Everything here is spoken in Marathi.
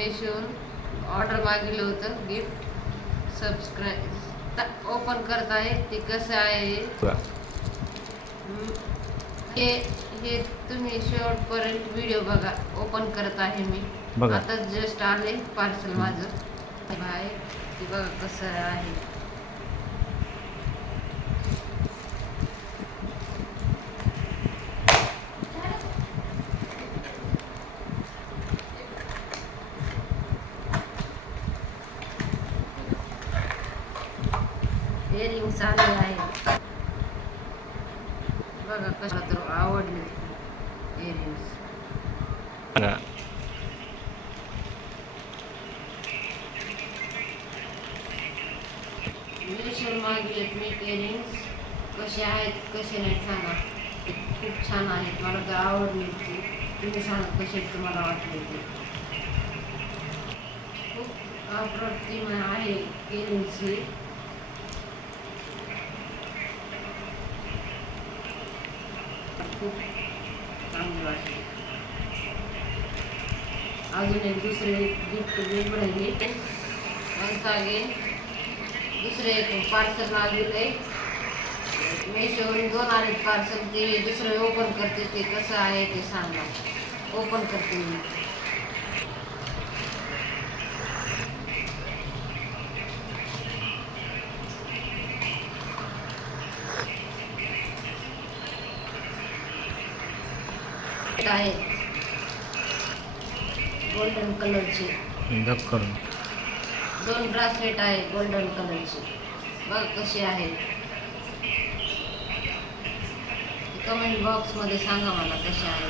मेशोन ऑर्डर मागितलं होतं गिफ्ट सबस्क्राईब ओपन करत आहे ते कसं आहे हे तुम्ही शेवटपर्यंत व्हिडिओ बघा. ओपन करत आहे मी आता जस्ट आले पार्सल माझं आहे ते बघा कसं आहे. इयरिंग्स आले आहे बघा कशा तर आवडले इयरिंग्स. मेशोन मागवलेत मी इयरिंग्स. कसे आहेत कसे नाही सांगा. खूप छान आहेत मला तर आवडले ते. तुम्ही सांगा कसे तुम्हाला वाटले ते. खूप अप्रतिम आहे इयरिंग्स ही. खूप चांगली वाटली. अजून एक दुसरे गिफ्ट वेगळे दुसरे एक पार्सल मागवले मेशोवरून 2 आले पार्सल. ते दुसरे ओपन करते ते कसं आहे ते सांगा. ओपन करते मी. आहे गोल्डन कलरचे 2 ब्रासलेट आहे गोल्डन कलरचे. बघ कशी आहे. कमेंट बॉक्स मध्ये सांगा मला कशी आहे.